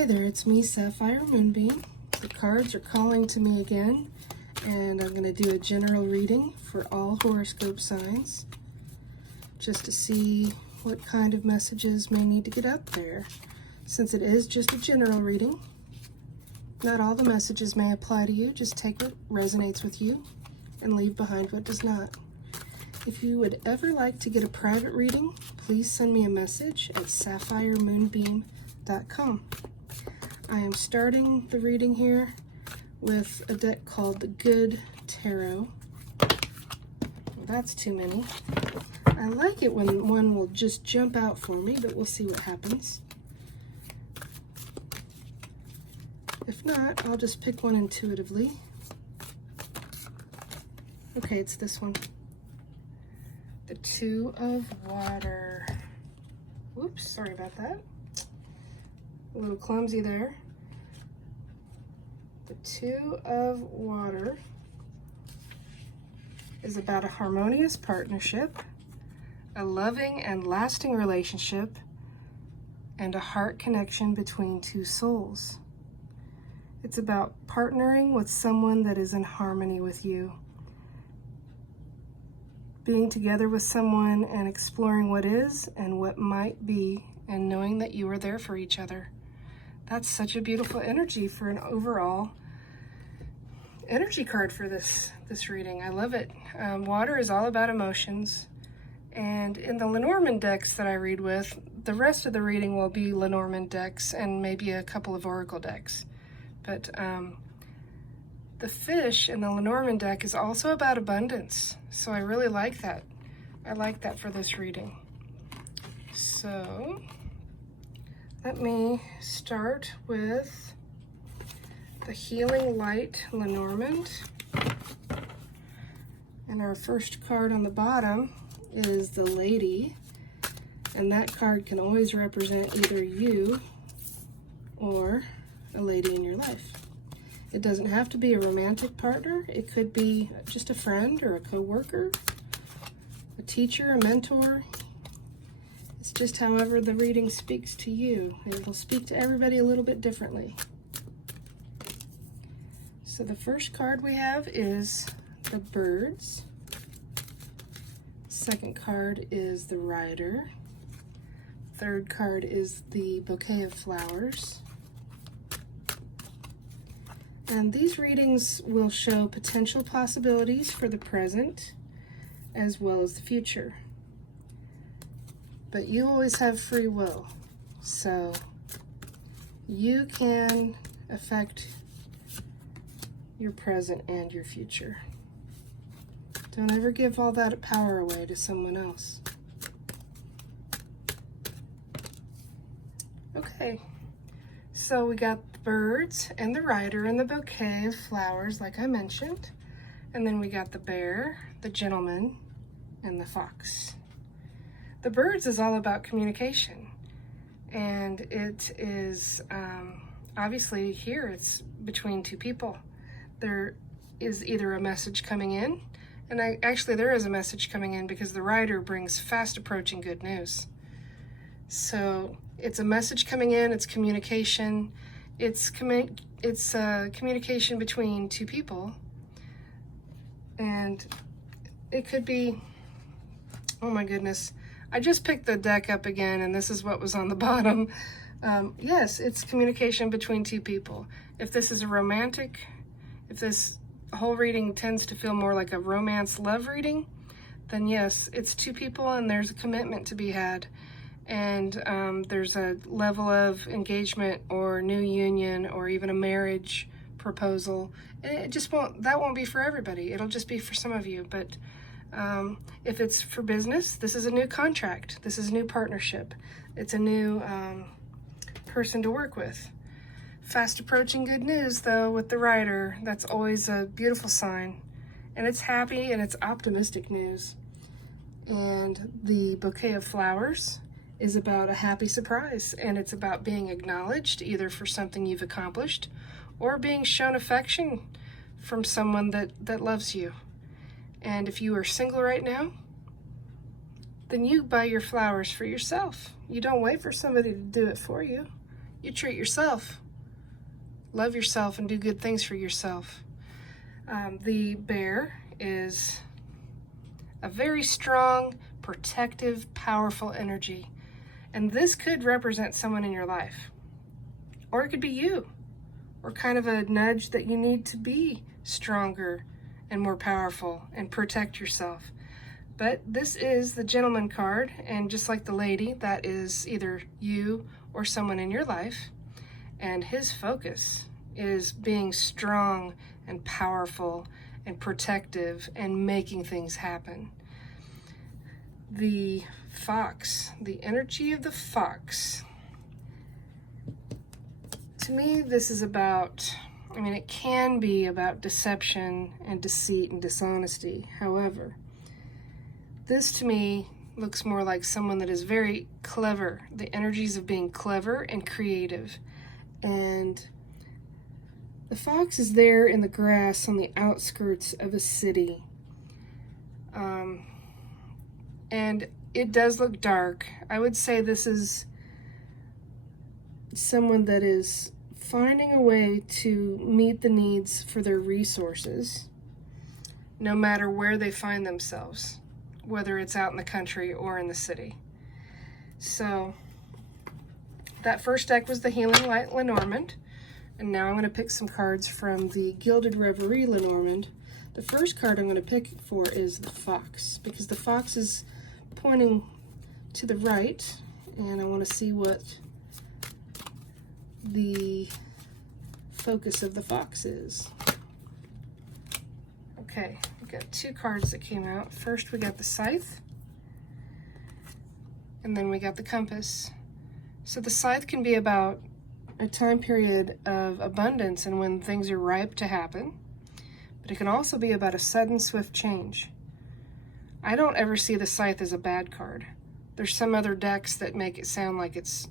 Hey there, it's me, Sapphire Moonbeam. The cards are calling to me again, and I'm going to do a general reading for all horoscope signs, just to see what kind of messages may need to get out there. Since it is just a general reading, not all the messages may apply to you. Just take what resonates with you and leave behind what does not. If you would ever like to get a private reading, please send me a message at sapphiremoonbeam.com. I am starting the reading here with a deck called the Good Tarot. Well, that's too many. I like it when one will just jump out for me, but we'll see what happens. If not, I'll just pick one intuitively. Okay, it's this one. The Two of Water. Whoops, sorry about that. A little clumsy there. The Two of Water is about a harmonious partnership, a loving and lasting relationship, and a heart connection between two souls. It's about partnering with someone that is in harmony with you, being together with someone and exploring what is and what might be, and knowing that you are there for each other. That's such a beautiful energy for an overall energy card for this reading. I love it. Water is all about emotions. And in the Lenormand decks that I read with, the rest of the reading will be Lenormand decks and maybe a couple of oracle decks. But the fish in the Lenormand deck is also about abundance. So I really like that. I like that for this reading. So let me start with the Healing Light Lenormand. And our first card on the bottom is the Lady. And that card can always represent either you or a lady in your life. It doesn't have to be a romantic partner. It could be just a friend or a co-worker, a teacher, a mentor. It's just however the reading speaks to you. It will speak to everybody a little bit differently. So the first card we have is the Birds. Second card is the Rider. Third card is the Bouquet of Flowers. And these readings will show potential possibilities for the present as well as the future. But you always have free will, so you can affect your present and your future. Don't ever give all that power away to someone else. Okay, so we got the Birds and the Rider and the Bouquet of Flowers, like I mentioned. And then we got the Bear, the Gentleman, and the Fox. The Birds is all about communication. And it is, obviously here it's between two people. There is either a message coming in, and actually there is a message coming in because the Rider brings fast approaching good news. So it's a message coming in, it's communication, it's communication between two people, and it could be, oh my goodness, I just picked the deck up again and this is what was on the bottom. Yes, it's communication between two people. If this is a romantic, if this whole reading tends to feel more like a romance love reading, then yes, it's two people and there's a commitment to be had. And there's a level of engagement or new union or even a marriage proposal. It just that won't be for everybody. It'll just be for some of you. But if it's for business, this is a new contract. This is a new partnership. It's a new person to work with. Fast approaching good news, though, with the Rider. That's always a beautiful sign. And it's happy and it's optimistic news. And the Bouquet of Flowers is about a happy surprise, and it's about being acknowledged either for something you've accomplished or being shown affection from someone that loves you. And if you are single right now, then you buy your flowers for yourself. You don't wait for somebody to do it for you. you treat yourself. Love yourself and do good things for yourself. The bear is a very strong, protective, powerful energy. And this could represent someone in your life. Or it could be you. Or kind of a nudge that you need to be stronger and more powerful and protect yourself. But this is the Gentleman card, and just like the lady, that is either you or someone in your life. And his focus is being strong and powerful and protective and making things happen. The fox, the energy of the fox. To me, this is about, it can be about deception and deceit and dishonesty. However, this to me looks more like someone that is very clever. The energies of being clever and creative. And the fox is there in the grass on the outskirts of a city. And it does look dark. I would say this is someone that is finding a way to meet the needs for their resources, no matter where they find themselves, whether it's out in the country or in the city. So that first deck was the Healing Light Lenormand, and now I'm going to pick some cards from the Gilded Reverie Lenormand. The first card I'm going to pick for is the fox, because the fox is pointing to the right, and I want to see what the focus of the fox is. Okay, we got two cards that came out. First we got the scythe, and then we got the compass. So the scythe can be about a time period of abundance and when things are ripe to happen, but it can also be about a sudden, swift change. I don't ever see the scythe as a bad card. There's some other decks that make it sound like it's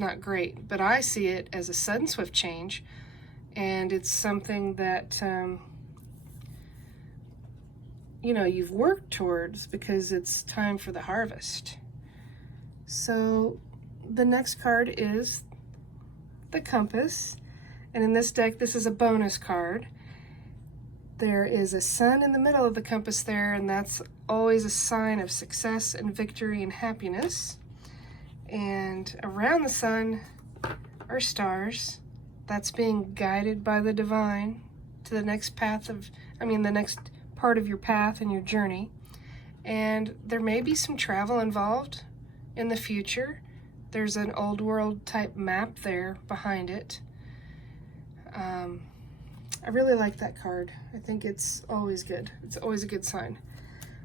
not great, but I see it as a sudden, swift change, and it's something that you've worked towards because it's time for the harvest. So the next card is the compass, and in this deck this is a bonus card. There is a sun in the middle of the compass there, and that's always a sign of success and victory and happiness. And around the sun are stars. That's being guided by the divine to the next the next part of your path and your journey. And there may be some travel involved in the future. There's an old world type map there behind it. I really like that card. I think it's always good. It's always a good sign.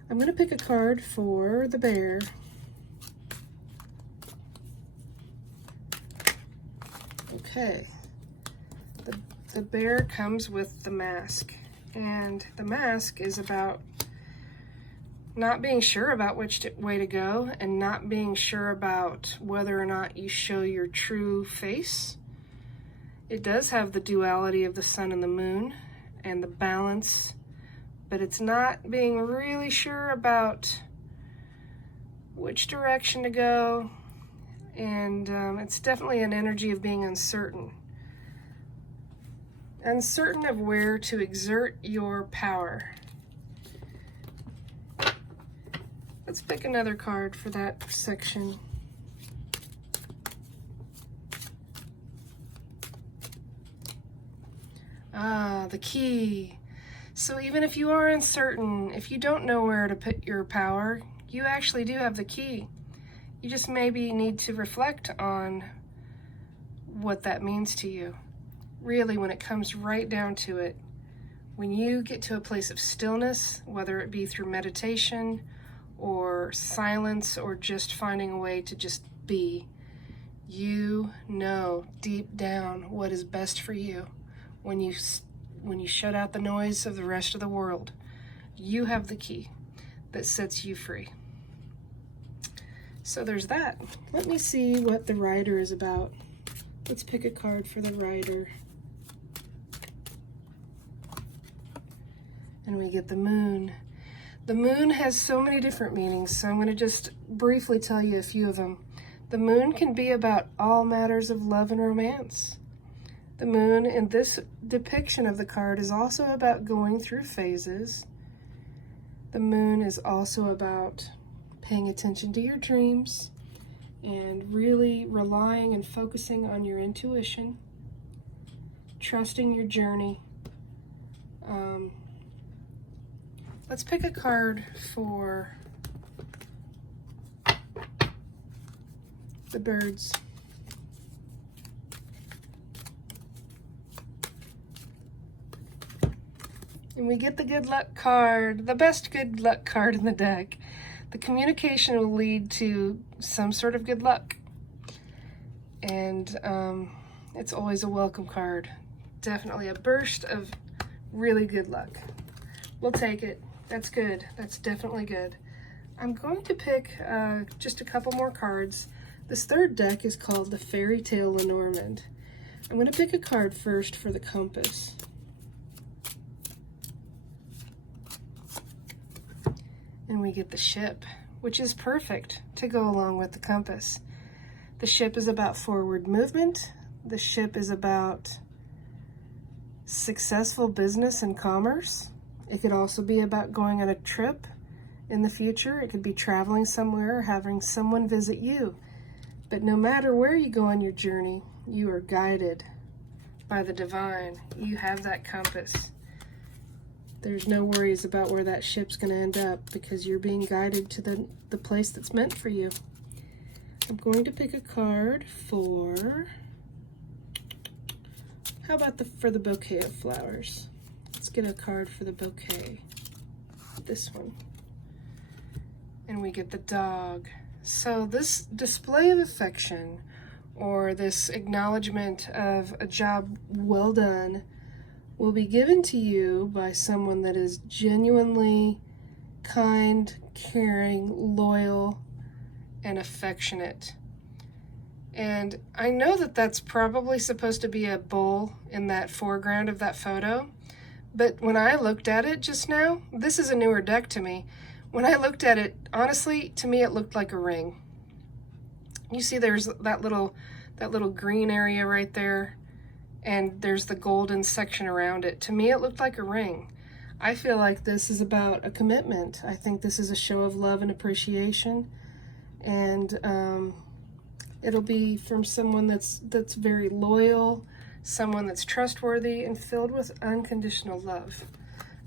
I'm going to pick a card for the bear. Okay. The bear comes with the mask. And the mask is about not being sure about which way to go and not being sure about whether or not you show your true face. It does have the duality of the sun and the moon and the balance, but it's not being really sure about which direction to go, and it's definitely an energy of being uncertain. Uncertain of where to exert your power. Let's pick another card for that section. The key. So even if you are uncertain, if you don't know where to put your power, you actually do have the key. You just maybe need to reflect on what that means to you. Really, when it comes right down to it, when you get to a place of stillness, whether it be through meditation or silence or just finding a way to just be, you know deep down what is best for you. When you shut out the noise of the rest of the world, you have the key that sets you free. So there's that. Let me see what the rider is about. Let's pick a card for the rider. And we get the moon. The moon has so many different meanings, so I'm going to just briefly tell you a few of them. The moon can be about all matters of love and romance. The moon in this depiction of the card is also about going through phases. The moon is also about paying attention to your dreams and really relying and focusing on your intuition, trusting your journey. Let's pick a card for the birds. And we get the good luck card, the best good luck card in the deck. The communication will lead to some sort of good luck. And it's always a welcome card. Definitely a burst of really good luck. We'll take it. That's good. That's definitely good. I'm going to pick just a couple more cards. This third deck is called the Fairy Tale Lenormand. I'm going to pick a card first for the compass. And we get the ship, which is perfect to go along with the compass. The ship is about forward movement. The ship is about successful business and commerce. It could also be about going on a trip in the future. It could be traveling somewhere or having someone visit you. But no matter where you go on your journey, you are guided by the divine. You have that compass. There's no worries about where that ship's going to end up because you're being guided to the place that's meant for you. I'm going to pick a card for, how about for the bouquet of flowers? Let's get a card for the bouquet. This one. And we get the dog. So this display of affection, or this acknowledgement of a job well done, will be given to you by someone that is genuinely kind, caring, loyal, and affectionate. And I know that that's probably supposed to be a bull in that foreground of that photo, but when I looked at it just now, this is a newer deck to me. When I looked at it, honestly, to me it looked like a ring. You see there's that little green area right there, and there's the golden section around it. To me it looked like a ring. I feel like this is about a commitment. I think this is a show of love and appreciation, and it'll be from someone that's very loyal, someone that's trustworthy and filled with unconditional love.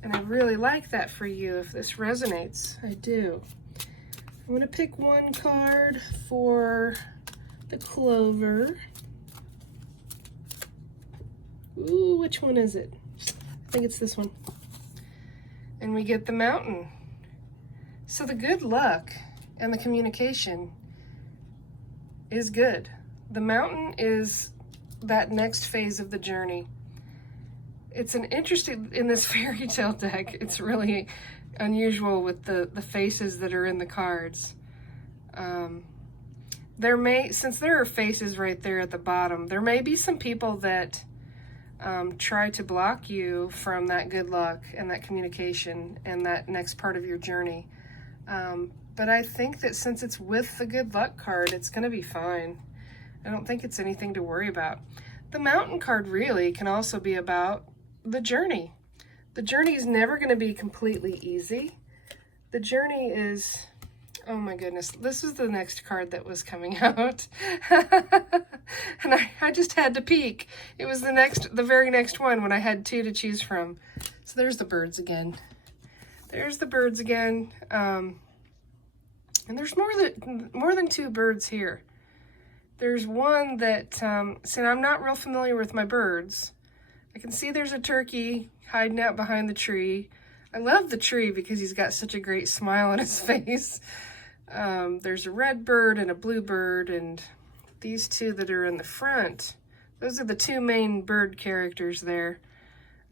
And I really like that for you if this resonates. I do. I'm going to pick one card for the clover. Ooh, which one is it? I think it's this one. And we get the mountain. So the good luck and the communication is good. The mountain is that next phase of the journey. It's an interesting, in this fairy tale deck, it's really unusual with the faces that are in the cards. Since there are faces right there at the bottom, there may be some people that try to block you from that good luck and that communication and that next part of your journey. But I think that since it's with the good luck card, it's going to be fine. I don't think it's anything to worry about. The mountain card really can also be about the journey. The journey is never going to be completely easy. The journey is, oh my goodness, this is the next card that was coming out. And I just had to peek. It was the very next one when I had two to choose from. So there's the birds again. There's the birds again. And there's more than two birds here. There's one that, see, I'm not real familiar with my birds. I can see there's a turkey hiding out behind the tree. I love the tree because he's got such a great smile on his face. There's a red bird and a blue bird, and these two that are in the front, those are the two main bird characters there.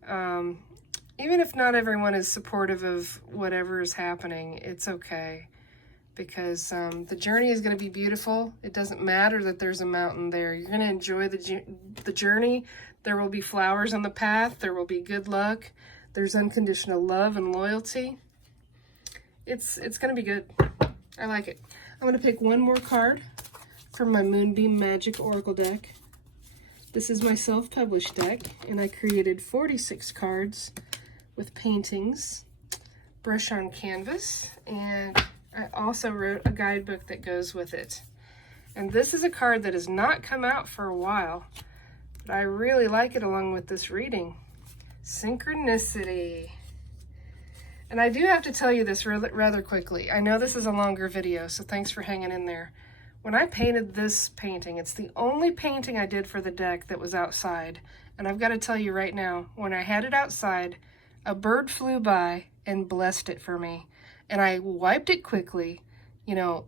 Even if not everyone is supportive of whatever is happening, it's okay. Because the journey is going to be beautiful. It doesn't matter that there's a mountain there. You're going to enjoy the journey. There will be flowers on the path. There will be good luck. There's unconditional love and loyalty. It's going to be good. I like it. I'm going to pick one more card from my Moonbeam Magick Oracle deck. This is my self-published deck, and I created 46 cards with paintings, brush on canvas, and I also wrote a guidebook that goes with it. And this is a card that has not come out for a while, but I really like it along with this reading. Synchronicity. And I do have to tell you this rather quickly. I know this is a longer video, so thanks for hanging in there. When I painted this painting, it's the only painting I did for the deck that was outside. And I've got to tell you right now, when I had it outside, a bird flew by and blessed it for me. And I wiped it quickly. You know,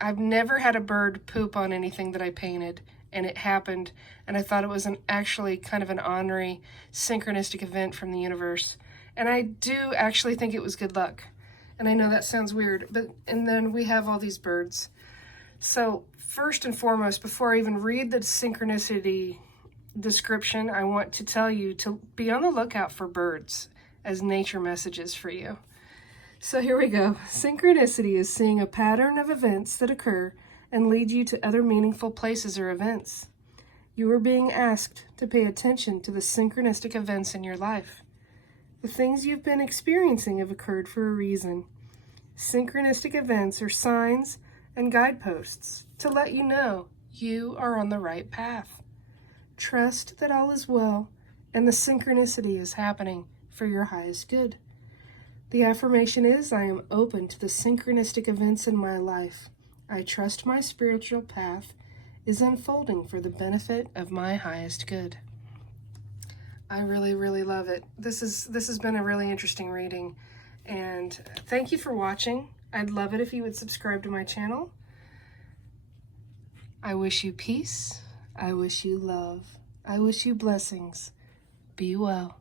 I've never had a bird poop on anything that I painted, and it happened. And I thought it was actually kind of an honorary, synchronistic event from the universe. And I do actually think it was good luck. And I know that sounds weird, and then we have all these birds. So first and foremost, before I even read the synchronicity description, I want to tell you to be on the lookout for birds as nature messages for you. So here we go. Synchronicity is seeing a pattern of events that occur and lead you to other meaningful places or events. You are being asked to pay attention to the synchronistic events in your life. The things you've been experiencing have occurred for a reason. Synchronistic events are signs and guideposts to let you know you are on the right path. Trust that all is well and the synchronicity is happening for your highest good. The affirmation is, I am open to the synchronistic events in my life. I trust my spiritual path is unfolding for the benefit of my highest good. I really, really love it. This has been a really interesting reading, and thank you for watching. I'd love it if you would subscribe to my channel. I wish you peace. I wish you love. I wish you blessings. Be well.